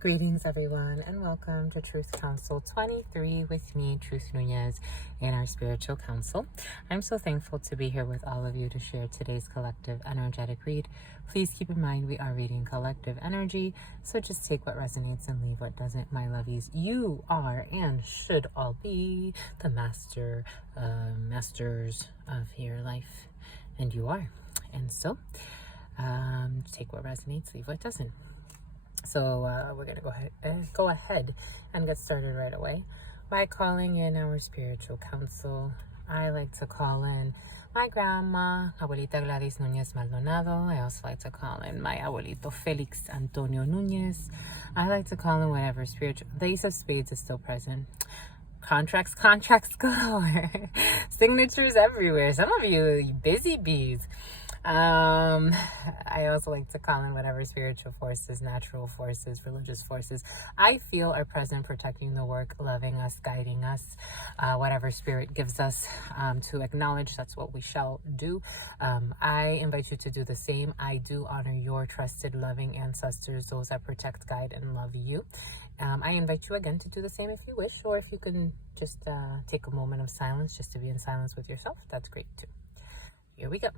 Greetings, everyone, and welcome to Truth Council 23 with me, Truth Nunez, in our spiritual council. I'm so thankful to be here with all of you to share today's collective energetic read. Please keep in mind we are reading collective energy, so just take what resonates and leave what doesn't, my lovies. You are and should all be the masters of your life, and you are. And so, take what resonates, leave what doesn't. So we're going to go ahead and get started right away by calling in our spiritual council. I like to call in my grandma, Abuelita Gladys Nunez Maldonado. I also like to call in my Abuelito Felix Antonio Nunez. I like to call in whatever spiritual. The Ace of Spades is still present. Contracts galore. Signatures everywhere. Some of you busy bees. I also like to call in whatever spiritual forces, natural forces, religious forces I feel are present, protecting the work, loving us, guiding us, whatever spirit gives us to acknowledge, that's what we shall do. I invite you to do the same. I do honor your trusted, loving ancestors, those that protect, guide, and love you. I invite you again to do the same if you wish, or if you can just take a moment of silence just to be in silence with yourself, that's great too. Here we go.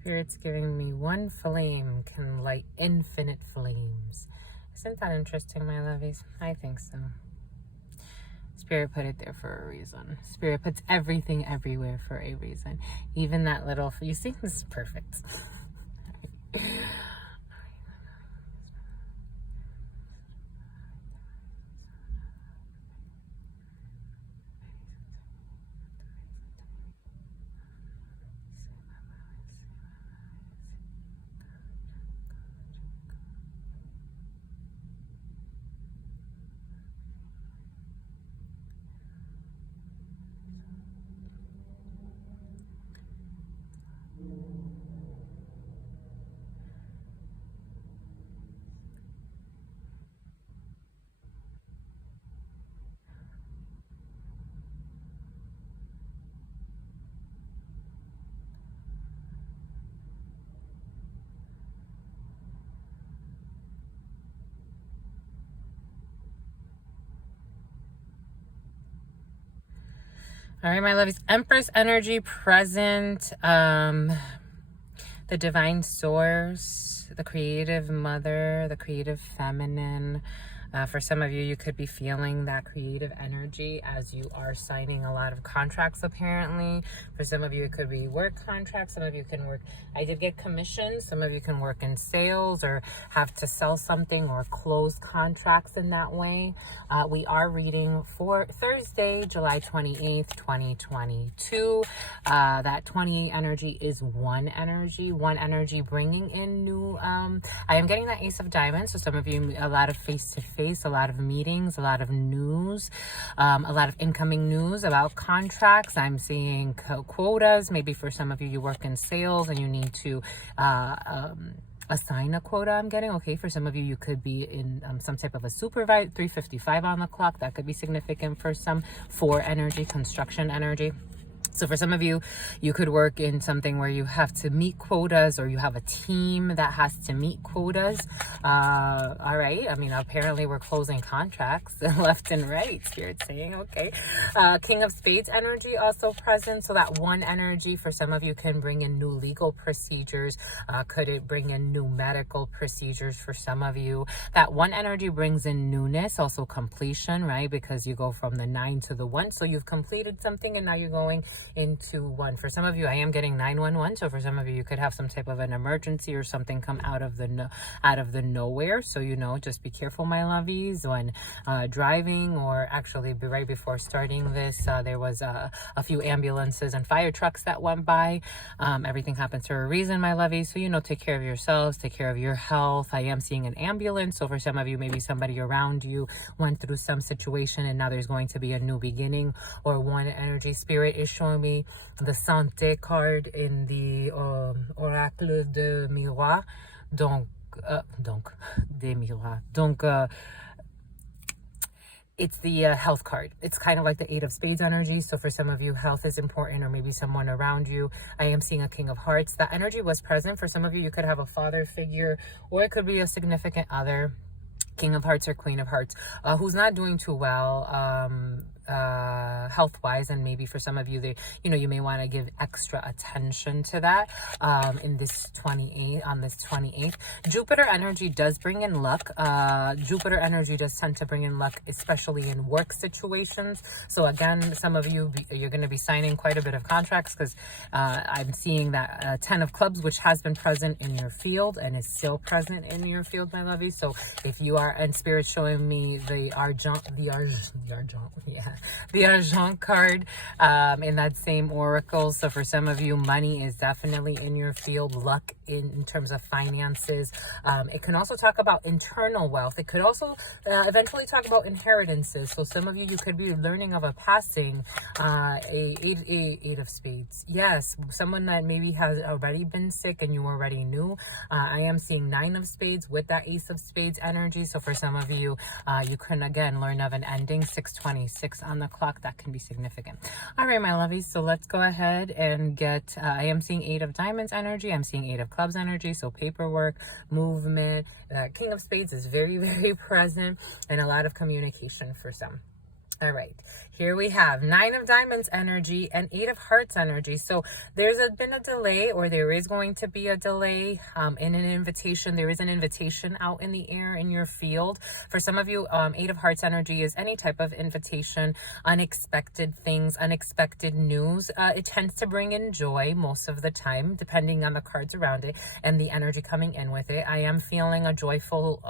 Spirit's giving me one flame can light infinite flames. Isn't that interesting, my lovies? I think so. Spirit put it there for a reason. Spirit puts everything everywhere for a reason. Even that little, you see, this is perfect. All right, my lovies. Empress energy present. The divine source, the creative mother, the creative feminine. For some of you, you could be feeling that creative energy as you are signing a lot of contracts, apparently. For some of you, it could be work contracts. Some of you can work, I did get commissions. Some of you can work in sales or have to sell something or close contracts in that way. We are reading for Thursday, July 28th, 2022. That 28 energy is one energy bringing in new, I am getting that Ace of Diamonds. So some of you, a lot of face-to-face, a lot of meetings, a lot of news, a lot of incoming news about contracts. I'm seeing quotas. Maybe for some of you, you work in sales and you need to assign a quota. I'm getting, okay, for some of you, you could be in some type of a supervisor, 355 on the clock. That could be significant for some. 4 energy, construction energy. So for some of you, you could work in something where you have to meet quotas, or you have a team that has to meet quotas. All right. I mean, apparently we're closing contracts left and right. Spirit saying, okay. King of Spades energy also present. So that one energy for some of you can bring in new legal procedures. Could it bring in new medical procedures for some of you? That one energy brings in newness, also completion, right? Because you go from the 9 to the 1. So you've completed something and now you're going into one. For some of you, I am getting 911. So for some of you, you could have some type of an emergency or something come out of the nowhere. So, you know, just be careful, my lovies, when driving, or actually right before starting this, there was a few ambulances and fire trucks that went by. Everything happens for a reason, my lovies. So, you know, take care of yourselves, take care of your health. I am seeing an ambulance. So for some of you, maybe somebody around you went through some situation and now there's going to be a new beginning, or one energy. Spirit is showing me the Santé card in the Oracle de Miroir. Donc, des miroirs. Donc, it's the health card. It's kind of like the 8 of Spades energy. So for some of you, health is important, or maybe someone around you. I am seeing a King of Hearts. That energy was present. For some of you, you could have a father figure, or it could be a significant other, King of Hearts or Queen of Hearts, who's not doing too well health-wise. And maybe for some of you, you may want to give extra attention to that on this 28th. Jupiter energy does bring in luck. Jupiter energy does tend to bring in luck, especially in work situations. So again, some of you, you're going to be signing quite a bit of contracts, because I'm seeing that 10 of Clubs, which has been present in your field and is still present in your field, my lovey. So if you are, and Spirit showing me the Argent card in that same oracle. So for some of you, money is definitely in your field, luck in terms of finances. It can also talk about internal wealth. It could also eventually talk about inheritances. So some of you, you could be learning of a passing, eight of Spades. Yes, someone that maybe has already been sick and you already knew. I am seeing 9 of Spades with that Ace of Spades energy. So for some of you, you can again learn of an ending. 6:26 on the clock. That can be significant. All right, my lovies. So let's go ahead and get, I am seeing 8 of Diamonds energy. I'm seeing 8 of Clubs energy. So paperwork, movement. King of Spades is very, very present, and a lot of communication for some. All right, here we have 9 of Diamonds energy and 8 of Hearts energy. So there's been a delay, or there is going to be a delay in an invitation. There is an invitation out in the air in your field. For some of you, 8 of Hearts energy is any type of invitation, unexpected things, unexpected news. It tends to bring in joy most of the time, depending on the cards around it and the energy coming in with it. I am feeling a joyful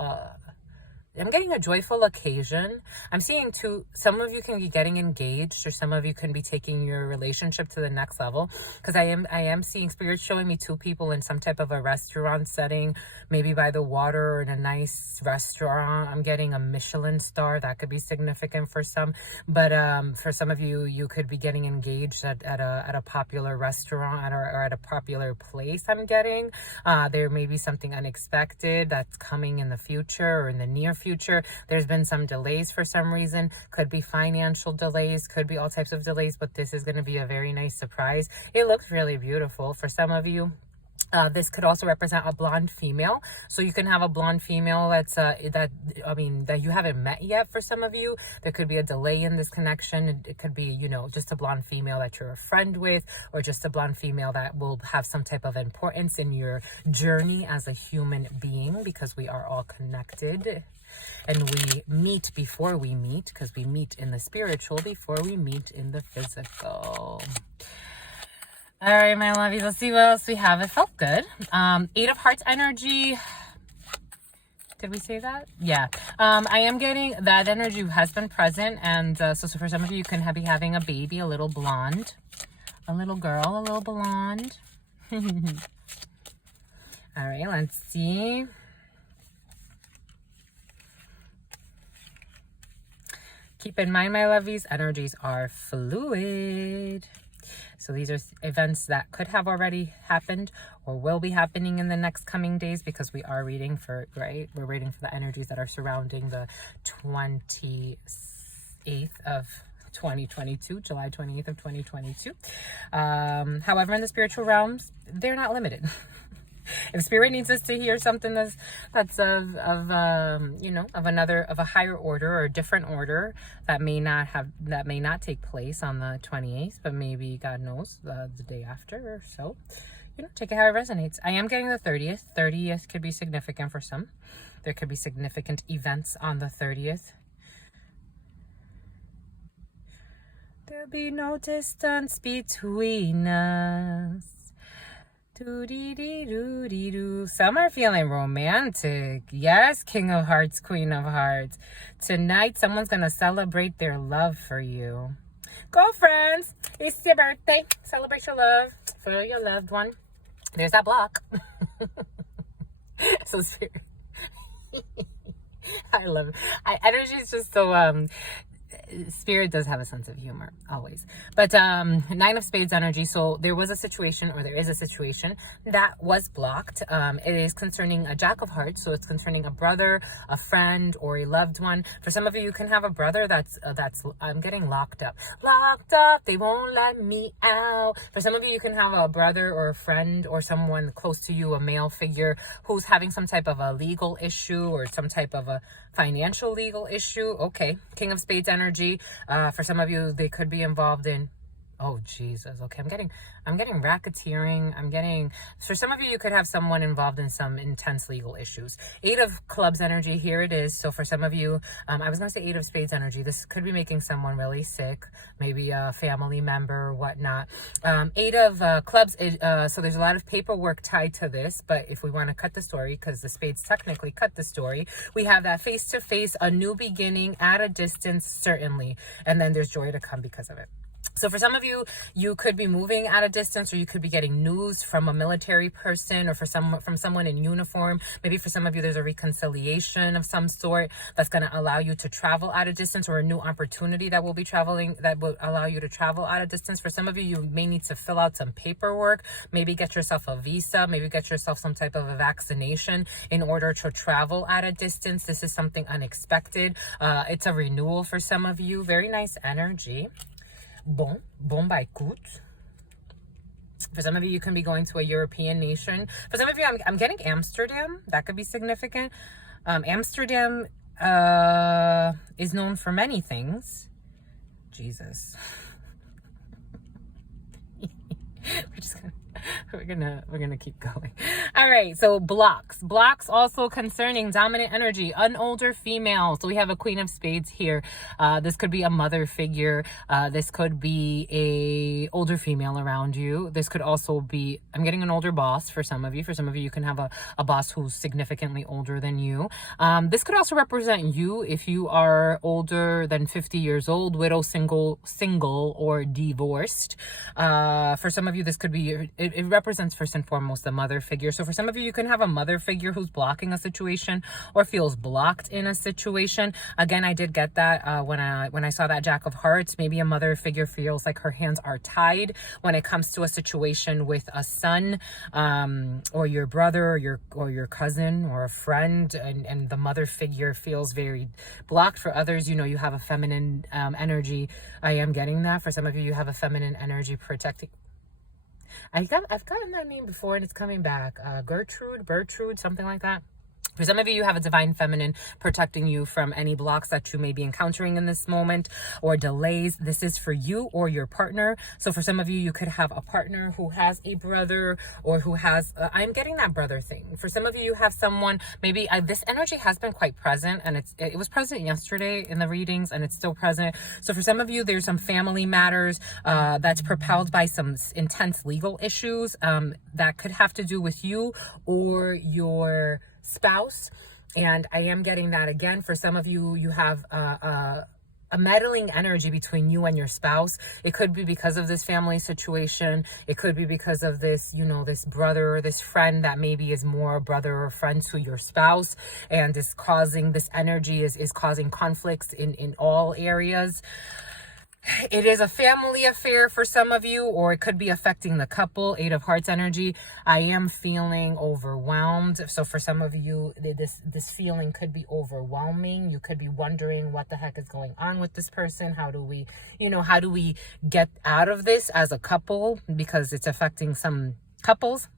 I'm getting a joyful occasion. I'm seeing some of you can be getting engaged, or some of you can be taking your relationship to the next level, because I am seeing Spirit showing me 2 people in some type of a restaurant setting, maybe by the water or in a nice restaurant. I'm getting a Michelin star. That could be significant for some, but for some of you, you could be getting engaged at a popular restaurant or at a popular place. I'm getting there may be something unexpected that's coming in the future or in the near future. There's been some delays for some reason. Could be financial delays, could be all types of delays, but this is going to be a very nice surprise. It looks really beautiful for some of you. This could also represent a blonde female. So you can have a blonde female that you haven't met yet. For some of you, there could be a delay in this connection. It could be, just a blonde female that you're a friend with, or just a blonde female that will have some type of importance in your journey as a human being, because we are all connected. And we meet before we meet, because we meet in the spiritual before we meet in the physical. All right, my lovies, let's see what else we have. It felt good. 8 of Hearts energy. Did we say that? Yeah. I am getting that energy has been present. And so for some of you, you can be having a baby, a little blonde, a little girl, a little blonde. All right, let's see. Keep in mind, my lovies, energies are fluid. So these are events that could have already happened or will be happening in the next coming days, because we are reading for, right? We're reading for the energies that are surrounding the 28th of 2022, July 28th of 2022. However, in the spiritual realms, they're not limited. If Spirit needs us to hear something that's of a higher order or a different order that may not take place on the 28th, but maybe God knows the day after or so, take it how it resonates. I am getting the 30th. 30th could be significant for some. There could be significant events on the 30th. There'll be no distance between us. Do-dee-dee-doo-dee-doo. Some are feeling romantic. Yes, King of Hearts, Queen of Hearts. Tonight, someone's going to celebrate their love for you. Go, friends. It's your birthday. Celebrate your love for your loved one. There's that block. So spirit. I love it. Energy is just so spirit does have a sense of humor always. But Nine of Spades energy. So there was a situation, or there is a situation that was blocked. It is concerning a Jack of Hearts. So it's concerning a brother, a friend, or a loved one. For some of you, you can have a brother that's I'm getting locked up. They won't let me out. For some of you, you can have a brother or a friend or someone close to you, a male figure who's having some type of a legal issue or some type of a financial legal issue. Okay. King of Spades energy. For some of you, they could be involved in, oh Jesus. Okay, I'm getting racketeering. For some of you, you could have someone involved in some intense legal issues. Eight of Clubs energy, here it is. So for some of you, I was going to say Eight of Spades energy. This could be making someone really sick, maybe a family member or whatnot. Eight of Clubs, so there's a lot of paperwork tied to this, but if we want to cut the story, because the Spades technically cut the story, we have that face-to-face, a new beginning at a distance, certainly, and then there's joy to come because of it. So for some of you, you could be moving at a distance, or you could be getting news from a military person, or from someone in uniform. Maybe for some of you, there's a reconciliation of some sort that's going to allow you to travel at a distance, or a new opportunity that will allow you to travel at a distance. For some of you, you may need to fill out some paperwork, maybe get yourself a visa, maybe get yourself some type of a vaccination in order to travel at a distance. This is something unexpected. It's a renewal for some of you. Very nice energy. Bon bah écoute. For some of you, you can be going to a European nation. For some of you, I'm getting Amsterdam. That could be significant. Amsterdam is known for many things. Jesus. We're gonna keep going. All right, so blocks also concerning dominant energy, an older female. So we have a Queen of Spades here. This could be a mother figure. This could be a older female around you. This could also be, I'm getting an older boss for some of you. For some of you, you can have a boss who's significantly older than you. This could also represent you if you are older than 50 years old, widow, single, or divorced. For some of you, this could be, it represents first and foremost a mother figure. So for some of you, you can have a mother figure who's blocking a situation or feels blocked in a situation. Again, I did get that when I saw that Jack of Hearts. Maybe a mother figure feels like her hands are tied when it comes to a situation with a son, or your brother, or your cousin, or a friend, and the mother figure feels very blocked. For others, you have a feminine energy. I am getting that. For some of you, you have a feminine energy protecting. I've gotten that name before, and it's coming back. Bertrude, something like that. For some of you, you have a divine feminine protecting you from any blocks that you may be encountering in this moment, or delays. This is for you or your partner. So for some of you, you could have a partner who has a brother, or who has, I'm getting that brother thing. For some of you, you have someone, maybe this energy has been quite present, and it was present yesterday in the readings, and it's still present. So for some of you, there's some family matters that's propelled by some intense legal issues that could have to do with you or your spouse. And I am getting that again. For some of you, you have a meddling energy between you and your spouse. It could be because of this family situation. It could be because of this, this brother or this friend that maybe is more a brother or friend to your spouse, and is causing this energy is causing conflicts in all areas. It is a family affair for some of you, or it could be affecting the couple. Eight of Hearts energy. I am feeling overwhelmed. So for some of you, this feeling could be overwhelming. You could be wondering what the heck is going on with this person. How do we get out of this as a couple? Because it's affecting some couples.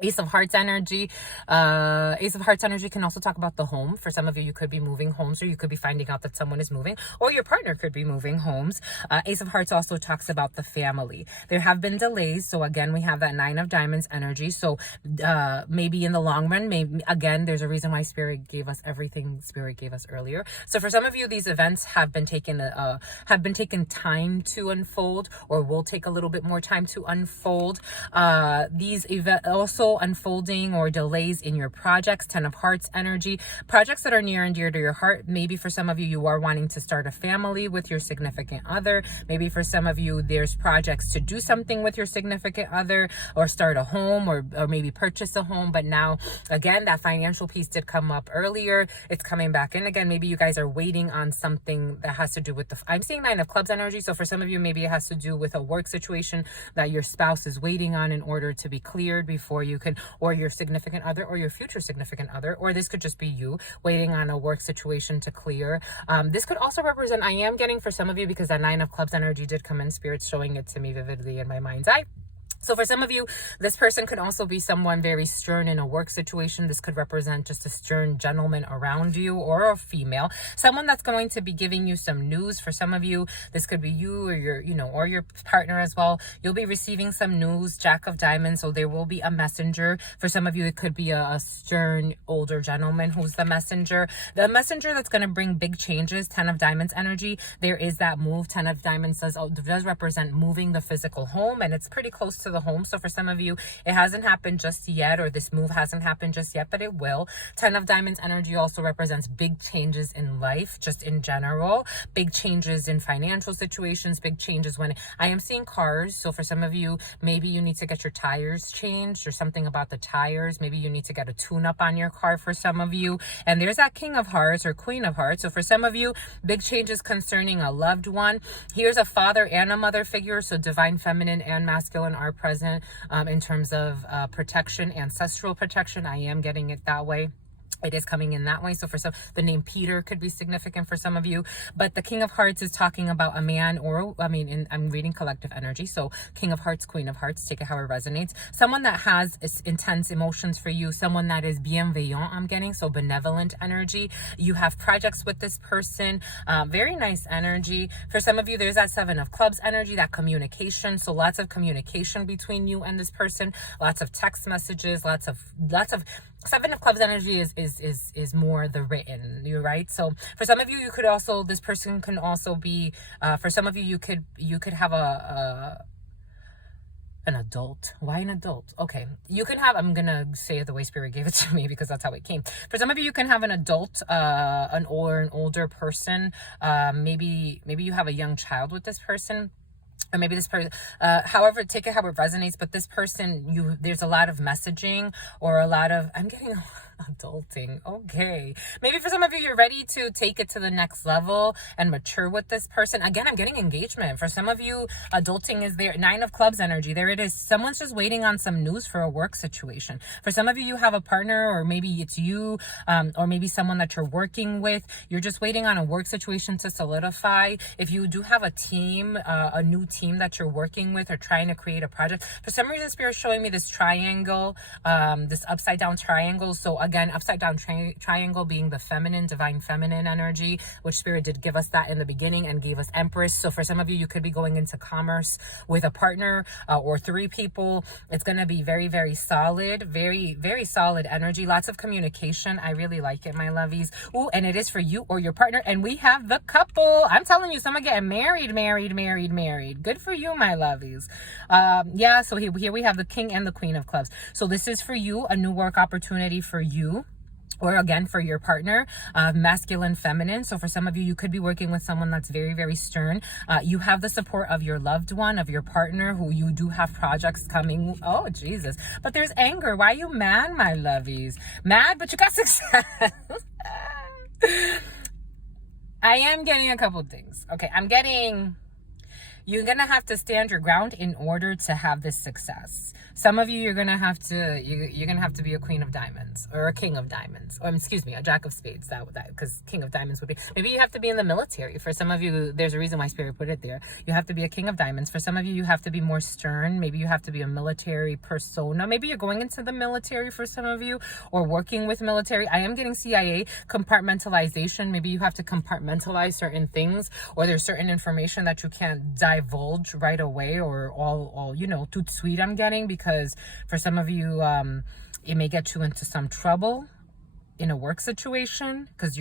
Ace of Hearts energy. Ace of Hearts energy can also talk about the home. For some of you, you could be moving homes, or you could be finding out that someone is moving, or your partner could be moving homes. Ace of Hearts also talks about the family. There have been delays. So again, we have that Nine of Diamonds energy. So maybe in the long run, maybe again, there's a reason why Spirit gave us everything Spirit gave us earlier. So for some of you, these events have been taken time to unfold, or will take a little bit more time to unfold. These events also unfolding or delays in your projects. 10 of Hearts energy, projects that are near and dear to your heart. Maybe for some of you, you are wanting to start a family with your significant other. Maybe for some of you, there's projects to do something with your significant other, or start a home, or maybe purchase a home. But now again, that financial piece did come up earlier. It's coming back in again. Maybe you guys are waiting on something that has to do with I'm seeing Nine of Clubs energy. So for some of you, maybe it has to do with a work situation that your spouse is waiting on in order to be cleared before you can, or your significant other, or your future significant other, or this could just be you waiting on a work situation to clear. This could also represent, I am getting for some of you, because that Nine of Clubs energy did come in, Spirit's showing it to me vividly in my mind's eye. So for some of you, this person could also be someone very stern in a work situation. This could represent just a stern gentleman around you, or a female, someone that's going to be giving you some news. For some of you, this could be you, or or your partner as well. You'll be receiving some news. Jack of Diamonds. So there will be a messenger. For some of you, it could be a stern older gentleman who's the messenger that's going to bring big changes. 10 of Diamonds energy. There is that move. 10 of Diamonds does represent moving the physical home, and it's pretty close to the home. So for some of you, it hasn't happened just yet, or this move hasn't happened just yet, but it will. 10 of Diamonds energy also represents big changes in life, just in general, big changes in financial situations, big changes when I am seeing cars. So for some of you, maybe you need to get your tires changed, or something about the tires. Maybe you need to get a tune up on your car for some of you. And there's that King of Hearts or Queen of Hearts. So for some of you, big changes concerning a loved one. Here's a father and a mother figure. So divine feminine and masculine are present in terms of protection, ancestral protection. I am getting it that way. It is coming in that way. So for some, the name Peter could be significant for some of you. But the King of Hearts is talking about a man, or I'm reading collective energy. So King of Hearts, Queen of Hearts, take it how it resonates. Someone that has intense emotions for you. Someone that is bienveillant, I'm getting. So benevolent energy. You have projects with this person. Very nice energy. For some of you, there's that 7 of Clubs energy, that communication. So lots of communication between you and this person. Lots of text messages. Lots of 7 of Clubs energy is more the written, you're right. So for some of you, you could also, this person can also be, for some of you, you could have an adult. Why an adult? Okay. You can have, I'm going to say it the way Spirit gave it to me, because that's how it came. For some of you, you can have an adult, an older person. Maybe you have a young child with this person. Or maybe this person, however, take it how it resonates, but this person, there's a lot of messaging, or a lot of, I'm getting adulting. Okay. Maybe for some of you, you're ready to take it to the next level and mature with this person. Again, I'm getting engagement. For some of you, adulting is there. 9 of Clubs energy. There it is. Someone's just waiting on some news for a work situation. For some of you, you have a partner, or maybe it's you, or maybe someone that you're working with. You're just waiting on a work situation to solidify. If you do have a team, a new team that you're working with, or trying to create a project, for some reason, Spirit's showing me this triangle, this upside down triangle. So again, upside down triangle being the feminine, divine feminine energy, which Spirit did give us that in the beginning and gave us Empress. So for some of you, you could be going into commerce with a partner, or 3 people. It's going to be very, very solid, very, very solid energy. Lots of communication. I really like it, my lovies. Ooh, and it is for you or your partner. And we have the couple. I'm telling you, someone getting married. Good for you, my lovies. Yeah, so here we have the King and the Queen of Clubs. So this is for you, a new work opportunity for you, or again for your partner, masculine, feminine. So for some of you, you could be working with someone that's very, very stern. You have the support of your loved one, of your partner, who you do have projects coming. Oh, Jesus. But there's anger. Why are you mad, my lovies? Mad, but you got success. I am getting a couple things. Okay, I'm getting you're going to have to stand your ground in order to have this success. Some of you, you're going to have to be a queen of diamonds or a king of diamonds, or excuse me, a jack of spades. That because king of diamonds would be, maybe you have to be in the military. For some of you, there's a reason why Spirit put it there. You have to be a king of diamonds. For some of you, you have to be more stern. Maybe you have to be a military persona. Maybe you're going into the military for some of you, or working with military. I am getting CIA compartmentalization. Maybe you have to compartmentalize certain things, or there's certain information that you can't divulge right away, or all you know, tout de suite I'm getting, because for some of you, it may get you into some trouble in a work situation, because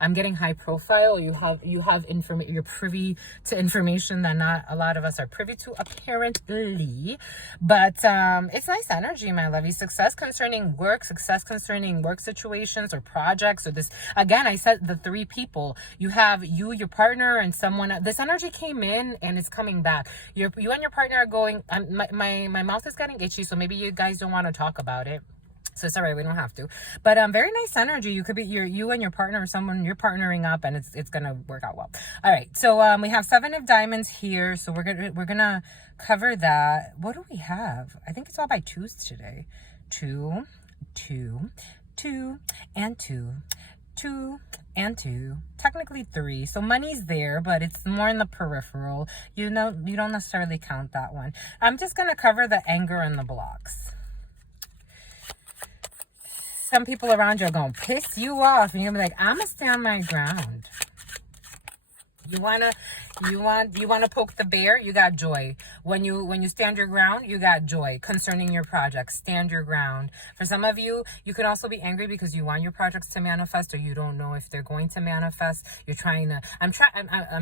I'm getting high profile. You have information, you're privy to information that not a lot of us are privy to, apparently. But it's nice energy, my lovey. Success concerning work, success concerning work situations or projects, or this, again, I said the three people. You have you, your partner, and someone. This energy came in and it's coming back. You and your partner are going, my mouth is getting itchy, so maybe you guys don't want to talk about it. So it's all right, we don't have to. But very nice energy. You could be you and your partner, or someone you're partnering up, and it's gonna work out well. All right, so we have 7 of diamonds here, so we're gonna cover that. What do we have? I think it's all by 2s today. 2, 2, 2, and 2. 2 and 2, technically 3. So money's there, but it's more in the peripheral. You know, you don't necessarily count that one. I'm just gonna cover the anger and the blocks. Some people around you are going to piss you off, and you're going to be like, I'm going to stand my ground. You wanna poke the bear, you got joy. When you stand your ground, you got joy concerning your project. Stand your ground. For some of you, you could also be angry because you want your projects to manifest, or you don't know if they're going to manifest. You're trying to I'm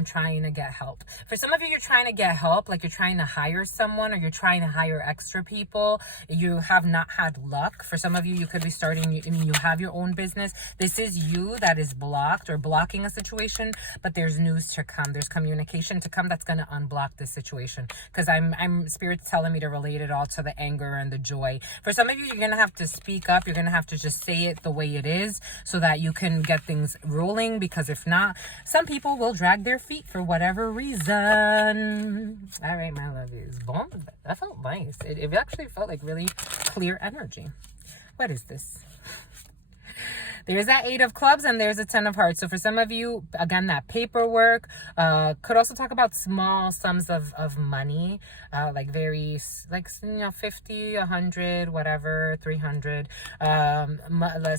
trying to get help. For some of you, you're trying to get help, like you're trying to hire someone, or you're trying to hire extra people. You have not had luck. For some of you, you could be starting, you have your own business. This is you that is blocked or blocking a situation, but there's news to come. There's communication to come that's going to unblock this situation, because I'm Spirit's telling me to relate it all to the anger and the joy. For some of you, you're going to have to speak up. You're going to have to just say it the way it is so that you can get things rolling, because if not, some people will drag their feet for whatever reason. All right, my lovies. Boom. That felt nice. It actually felt like really clear energy. What is this? There's that 8 of clubs and there's a 10 of hearts. So for some of you, again, that paperwork could also talk about small sums of money, like very, like, 50, 100, whatever, 300,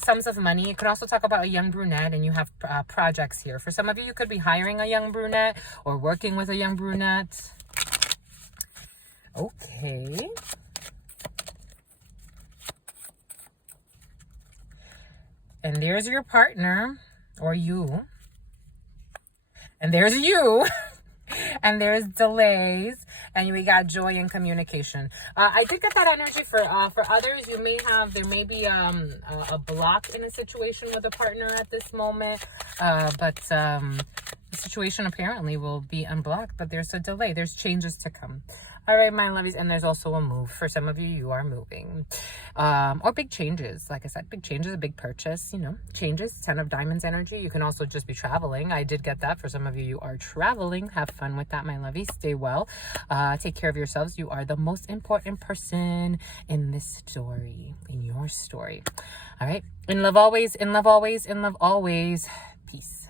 sums of money. It could also talk about a young brunette, and you have projects here. For some of you, you could be hiring a young brunette or working with a young brunette. Okay. And there's your partner, or you. And there's you. And there's delays. And we got joy and communication. I did get that energy for others. There may be a block in a situation with a partner at this moment. But the situation apparently will be unblocked. But there's a delay. There's changes to come. All right, my lovies, and there's also a move. For some of you, you are moving. Or big changes. Like I said, big changes, a big purchase, changes. 10 of diamonds energy. You can also just be traveling. I did get that. For some of you, you are traveling. Have fun with that, my lovies. Stay well. Take care of yourselves. You are the most important person in this story, in your story. All right. In love always, in love always, in love always. Peace.